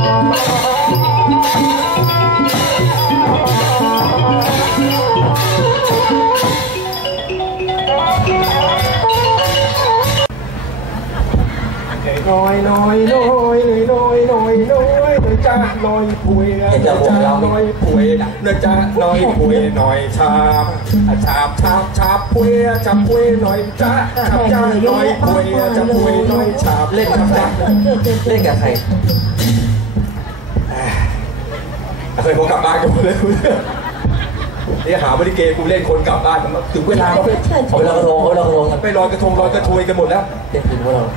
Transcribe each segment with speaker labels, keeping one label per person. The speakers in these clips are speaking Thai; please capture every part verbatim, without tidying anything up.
Speaker 1: น้อยน้อยน้อยน้อยน้อยน้อยน้อยจ้าน้อยผุยน้อยจ้าน้อยผุยน้อยจ้าน้อยผุยน้อยชาบชาบชาบชาบผุยจับผุยน้อยจ้าจับจ้าน้อยผุยจับผุยน้อยชาบเล่นกับใครเล่นกับใครเคยพอกลับบ้านกันเลยนี่หาบริเกกูเล่นคนกลับบ้านถึงเวลาเขาไปลอยกระทงเขาลอยกระทงไปลอยกระทงลอยกระทวยกันหมดแล้วเด็กถึงพวกเรา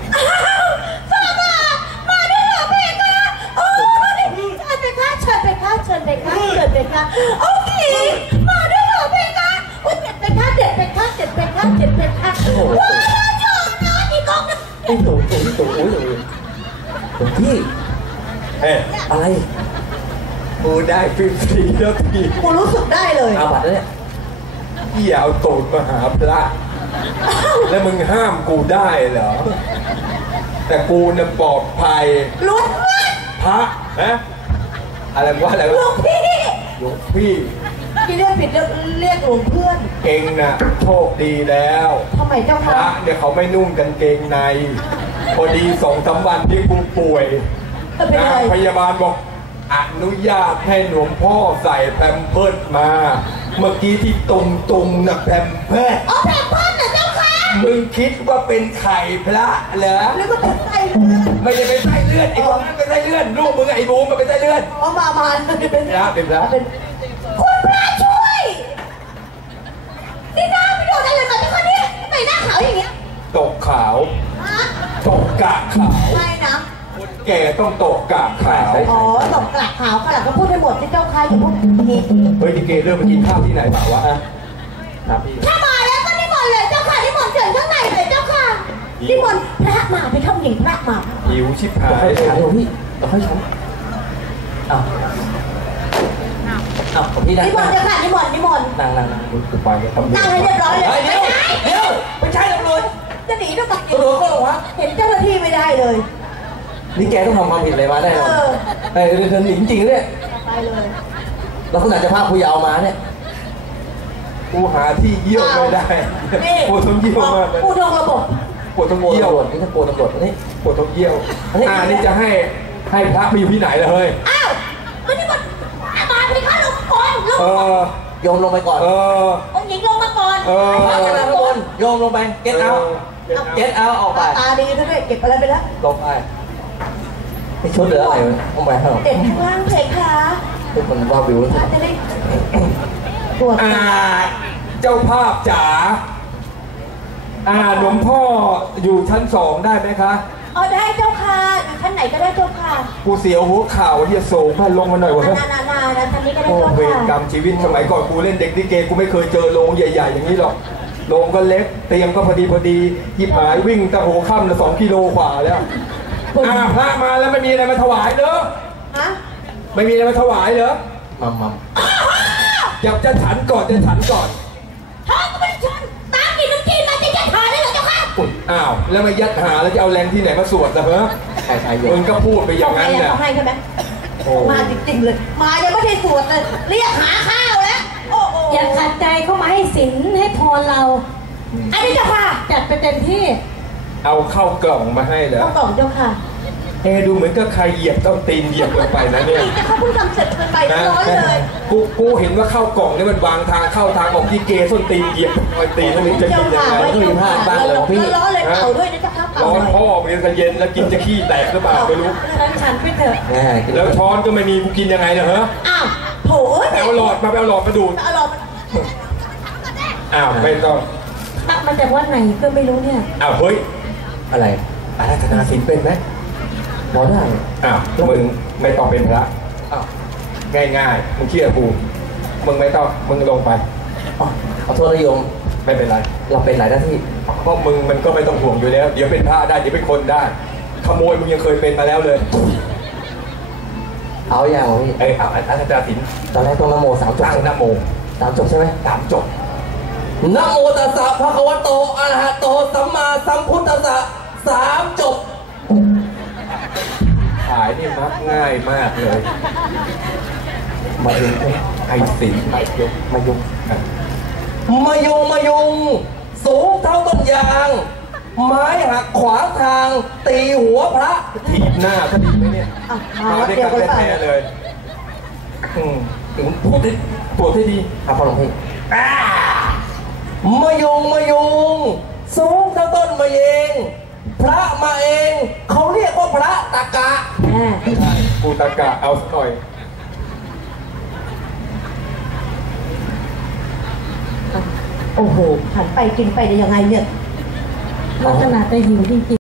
Speaker 2: เชิญไปค่ะเชิญไปค่ะเชิญไปค่ะโอเคมาด้วยเหรอเพคะโอ้ยเด็ดไปค่ะเด็ดไปค่ะเด็ดไปค่ะเด็ดไปค่ะว้าวจอดนะนี่กองนะ
Speaker 1: ไอ้ตู่ตู่ตู่โอ้ยหลวงพี่เฮ้อะไรกูได้ฟรีๆแล้วพี่
Speaker 2: กูรู้สึกได้เลย
Speaker 1: เอาบัตรเนี่ยพี่เอาตูดมาหาพระแล้วมึงห้ามกูได้เหรอแต่กูเนี่ยปลอดภัย
Speaker 2: ลุ้น
Speaker 1: พระนะอะไรว่าอะไร
Speaker 2: หลวงพี่
Speaker 1: หลวงพี่
Speaker 2: ที่เรียกผิดเรียกหลวงเพื่อน
Speaker 1: เองน่ะโชคดีแล้ว
Speaker 2: ทำไมเจ้า
Speaker 1: คะพระเนี่ยเขาไม่นุ่งกางเกงในพอดีสองสามวันที่กูป่วยนางพยาบาลบอกอนุญาตให้หลวงพ่อใส่แพมเพิร์สมาเมื่อกี้ที่ตุงตุงน่ะแพมเพิร์ส
Speaker 2: อ๋อแพมเพิร์สน่ะเจ้าค่ะ
Speaker 1: มึงคิดว่าเป็นไข่พระเหรอ
Speaker 2: หรือว่าเป็นไส้เลือด
Speaker 1: ไม่ได้เป็นไส้เลือดไอ้คนนั้นเป็นไส้เลือดลูกมึงไอ้บูมมันเป็นไส้เลือด
Speaker 2: อ๋อมามา
Speaker 1: เป็นพระเป็นพระ
Speaker 2: คุณพระช่วยนี่หน้าไม่โดนอะไรมาเจ้าค่ะเนี่ยทำไมหน้าขาวอย่างเงี้ย
Speaker 1: ตกขาวตกกะขาว
Speaker 2: ไม่นะ
Speaker 1: คนแก่ต้องตกกะขาว
Speaker 2: อ๋อตกกะขาวขนาดก็พูดให้หมดที่เจ้าค่ะอย่าพูดนี้
Speaker 1: เฮ้ยดิเกเริ่มไปกินข้าวที่ไหนเปล่าวะฮะครับพี่
Speaker 2: ถ้ามาแล้วก็นิมนต์เลยเจ้าค่ะนิมนต์เชิญข้างในเลยเจ้าค่ะนิมนต์พระมาไปท่องหญิงพระมา
Speaker 1: หิวชิบหายเลยพี่เราค่อยช้อนอ้าวอ้าวพี่นั่ง
Speaker 2: นิมนต์เจ้าค่ะนิมนต์นิมนต์
Speaker 1: นั่งนั่งนั่งกูไปทำ
Speaker 2: นั่งให้เรียบร้อยเลย
Speaker 1: เดี๋ยวเดี๋ยวไม่ใช่ตำรวจ
Speaker 2: จะหนีทำไม
Speaker 1: ตำรวจก็หรอวะ
Speaker 2: เห็นเจ้าหน้าที่ไม่ได้เลย
Speaker 1: นี่แกต้องทำความผิดอะไรมาได้หรอไอ้เรื่องหนีจริงเนี่ย
Speaker 2: ไปเลย
Speaker 1: เราขนาดจะพาผู้ยาวมาเนี่ยกูหาที่เยี่ยวไม่ได้ปวดท้องเยี่ยวมากเลย
Speaker 2: ปวดท้องระบบ
Speaker 1: ปวดท้องเยี่ยวนี่ถ้าปวดตำรวจนี่ปวดท้องเยี่ยวอ่านี่จะให้ให้พระมาอยู่ที่ไหนล่ะเฮ้ย
Speaker 2: อ้าวมันนี่มันมาไปข้าลงก่อนลง
Speaker 1: เออโยมลงไปก่อนเออ
Speaker 2: องค์หญิงลงมาก่อน
Speaker 1: เออพระกำลังลงโยมลงไปเก็ตเอาเก็ตเอาออกไป
Speaker 2: ตาดีซะด้วยเก็บอะไรไปแล้ว
Speaker 1: ลงไปไอ้ชุดเหลืออะไรวะลงไปเถอะ
Speaker 2: เด็กข้างล่างเพคะ
Speaker 1: เป็นคนว่าวิว
Speaker 2: จะได้ตัว
Speaker 1: อ่าเจ้าภาพจ๋าอ่าหลวงพ่ออยู่ชั้นสองได้ไหมคะ
Speaker 2: อ๋อได้เจ้าค่ะอยู่ชั้นไหนก็ได้เจ้าค่ะ
Speaker 1: กูเสียวหัวเข่าเฮียโซ่พันลงมาหน่อยวะ
Speaker 2: นานานานาชั้นนี้ก็ได้เจ้าค่ะ
Speaker 1: โอ้เวรกรรมชีวิตสมัยก่อนกูเล่นเด็กลิเกกูไม่เคยเจอโรงใหญ่ๆอย่างนี้หรอกโรงก็เล็กเตียงก็พอดีพอดีหยิบหายวิ่งตะโหค่ำละสองกิโลกว่าแล้วอ่าพระมาแล้วไม่มีอะไรมาถวายเนอะ
Speaker 2: ฮะ
Speaker 1: ไม่มีอะไรมาถวายเหรอมัมมัมอยากจะฉันก่อนจะฉันก่อน
Speaker 2: ท้องก็ไม่ฉันตามกินน้ำจีนมาจะยัดหาได้เหรอเจ้าค่ะ
Speaker 1: อ้าวแล้วมายัดหาแล้วจะเอาแรงที่ไหนมาสวดล่ะเหรอใช่ใช่มึงก็พูดไปอย่างนั้นเนี่ย
Speaker 2: เขาให้ใช่ไหมมาจริงๆเลยมายังไม่ได้สวดเลยเรียกหาข้าวแล้ว
Speaker 3: อย่าขัดใจเข้ามาให้ศีลให้พรเรา
Speaker 2: อันนี้เจ้าค่ะ
Speaker 3: จัดไปเต็มที่
Speaker 1: เอาเข้ากล่องมาให้แล้ว
Speaker 2: เข้ากล่องเจ้าค่ะ
Speaker 1: เอดูเหมือนกับใครเหยียบต้องตีนเหยียบลงไปนะเนี่ย
Speaker 2: เขาเพิ่งทำเสร็จไปร้อยเลย
Speaker 1: กูกูเห็นว่าเข้ากล่องนี่มันวางทางเข้าทางออกที่เกส้นตีนเหยียบรอยตีนนี่จะกินยังไงไม่มีพลาดบ้างเลยพี่
Speaker 2: ร้อนเลยเป่าด้วยนะเจ้าค่ะ
Speaker 1: ร้อนพ่อมันจะเย็นแล้วกินจะขี้แตกหรือเปล่าไม่รู้
Speaker 3: ฉันฉันไปเถอะ
Speaker 1: แล้วช้อนก็ไม่มีกูกินยังไงเนี่ยฮะ
Speaker 2: อ้าวโถ
Speaker 1: แปลว่าหลอดมาแปลว่าหลอดมาดูด
Speaker 2: หลอด
Speaker 1: อ้าวไม่ต้อง
Speaker 3: มันจากวัดไหนก็ไม่รู้เนี่ย
Speaker 1: อ้าวเฮ้ยอะไรอาราธนาศีลเป็นไหมพอได้อ้าวมึงไม่ต้องเป็นพระอ้าวง่ายๆมึงเชื่อกูมึงไม่ต้องมึงลงไปอ๋อขอโทษนะโยมไม่เป็นไรเราเป็นหลายหน้าที่เพราะมึงมันก็ไม่ต้องห่วงอยู่แล้วเดี๋ยวเป็นพระได้เดี๋ยวเป็นคนได้ขโมยมึงยังเคยเป็นมาแล้วเลยเอาอย่างพี่เอ้ยเอาอาราธนาศีลตอนแรกต้องนะโมสามจบนะโมสามจบใช่ไหมสามจบนะโมตัสสะภะคะวะโตอะระหะโตสัมมาสัมพุทธัสสะสามจบพอายนี่มักง่ายมากเลยมายุงไอ้สิงมายุงมายุงมายุงมายุงสูงเท่าต้นยางไม้หักขวางทางตีหัวพระถีบหน้าก็ดีไหมเนี่ยมาด้วยกันแท้ๆเลยถึงพูดดิพูดให้ดีอ่ะพอลองเพลงมายุงมายุงสูงเท่าต้นมะเยงพระมาเองเขาเรียกว่าพระตะกะกูตะกะเอาสักหน่อย
Speaker 2: โอ้โหหันไปกินไปได้ยังไงเนี่ย
Speaker 3: ลักษณะจะหิวจริง